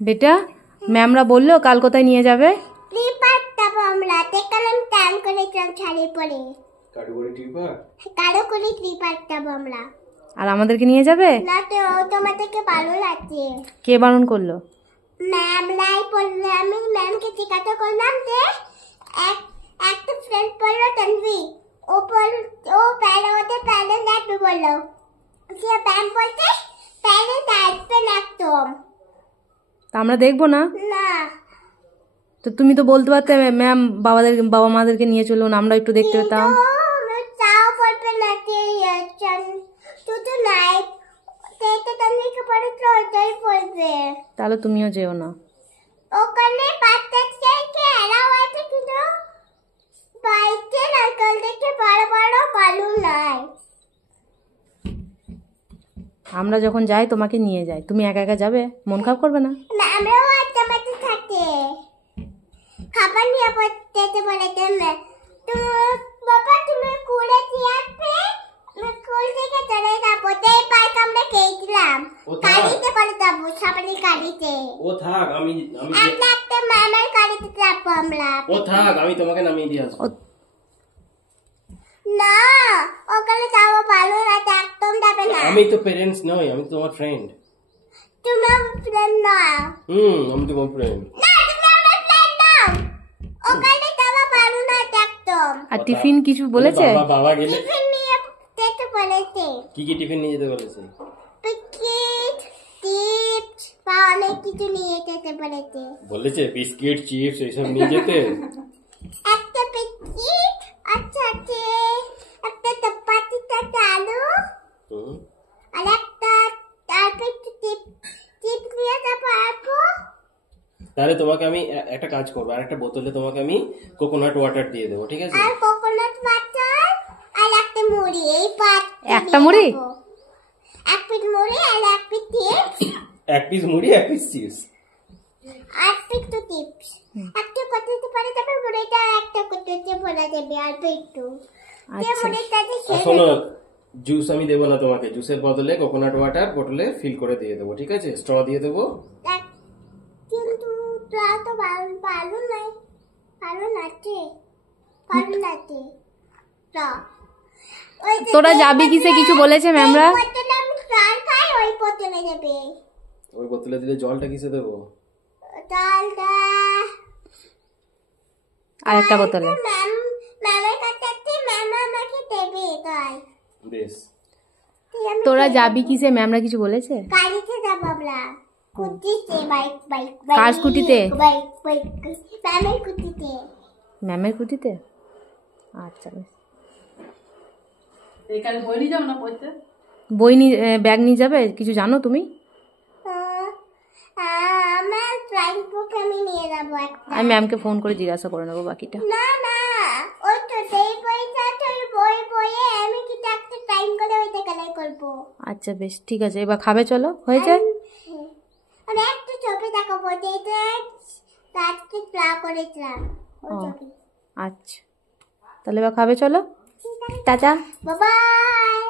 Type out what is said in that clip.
বেটা ম্যামরা বললো কাল কোথায় নিয়ে যাবে? আর আমাদেরকে নিয়ে যাবে? কে বারণ করলো? ম্যামরাই বললো। আমি ম্যামকে জিজ্ঞাসা করলাম যে একটা ফ্রেন্ড বললো তনভি, ও ওদের প্যারেন্ট আসবে বললো। সে ম্যাম বলছে প্যারেন্ট আসবে না একদম। আমরা দেখবো না? না। তো তুমি তো বলতে পারতে ম্যাম বাবা মাদেরকে নিয়ে চলুন, আমরা একটু দেখতে পেতাম। তাও বলবে না যে শুধু নাই, তনভিকে পরে তো ওটাই বলবে। তাহলে তুমিও যেও না। ওখানে বাচ্চাকে খেলা হয়েছে কিন্তু বাইরে নারকেল দেখে বড় বড় বালু নাই। আমরা যখন যাই তোমাকে নিয়ে যাই, তুমি একা একা যাবে? মন খারাপ করবে না? আমরাও একটা মাঠে থাকে খাবার নিয়ে যেতে বলেছেন। বাবা তুমি স্কুলে দিয়ে আসবে, স্কুল থেকে চলে যাবো। এই পার্ক আমরা খেয়েছিলাম, গাড়িতে করে যাবো, সামনের গাড়িতে। ও থাক, আমি একটা মামার গাড়িতে যাবো আমরা। ও থাক, আমি তোমাকে নামিয়ে দিয়ে আসবো। না, ওখানে যাবো ভালো না, একদম যাবে না। আমি তো প্যারেন্টস নই, আমি তোমার ফ্রেন্ড। তুমি আমার ফ্রেন্ড না। আমি তোমার ফ্রেন্ড। না, তুমি আমার ফ্রেন্ড না। ওখানে যাবো ভালো না একদম। আর টিফিন কিছু বলেছে? বাবা গেলে টিফিন নিয়ে যেতে বলেছে। কি টিফিন নিয়ে যেতে বলেছে? বিস্কিট, চিপস বা অনেক কিছু নিয়ে যেতে বলেছে। বলেছে বিস্কিট চিপস এইসব নিয়ে যেতে? একটা বিস্কিট, আচ্ছা আছে, একটা চাপাতি, একটা আলু, আর একটা তারপর চিপস নিয়ে যাবো। তাহলে তোমাকে আমি একটা কাজ করবো, আর একটা বোতলে তোমাকে আমি কোকোনাট ওয়াটার দিয়ে দেবো, ঠিক আছে? আর কোকোনাট ওয়াটার আর একটা মুড়ি। এই একটা মুড়ি, এক পিস মুড়ি আর এক পিস চিপস। এক পিস মুড়ি, এক পিস চিপস, এক পিস তো চিপস। একটা করতে পারে, তারপর মুড়িটা একটা করতে বলা যাবে আর একটু। শোনো, জুস আমি দেবো না তোমাকে, জুসের বদলে কোকোনাট ওয়াটার বোতলে ফিল করে দিয়ে দেবো, ঠিক আছে? স্ট্র দিয়ে দেবো। কিন্তু তা তো ভালো নাই, ভালো লাগছে, ভালো লাগছে। তোরা যাবি কিসে কিছু বলেছে ম্যামরা? ওই বোতলে দেবে। ওই বোতলে দিলে জলটা কিসে দেবো? জলটা আর একটা বোতলে। ম্যামের কাছে ম্যাম আমাকে দেবে। তাই বেশ। তোরা যাবি কিসে ম্যামরা কিছু বলেছে? গাড়িতে যাবো আমরা। স্কুটিতে, বাইক। কার স্কুটিতে? বাইক। ম্যামের স্কুটিতে। ম্যামের স্কুটিতে? আচ্ছা বেশ। এইখানে বই নিয়ে যাও না পড়তে? বই নিয়ে ব্যাগ নিয়ে যাবে? কিছু জানো তুমি? আমার ড্রয়িং বুক আমি নিয়ে যাবো একটা। আমি ম্যামকে ফোন করে জিজ্ঞাসা করে নেবো বাকিটা। না ওই তো সেই বইটা, ওই বইয়ে আমি কি একটা টাইম করে ওইটা কালার করবো। আচ্ছা বেশ, ঠিক আছে। এবার খাবে চলো, হয়েছে? আমি একটা ছবি দেখাবো, যেটা আজকে ড্র করেছিলাম। আচ্ছা তাহলে এবার খাবে চলো, টাটা, বাই বাই।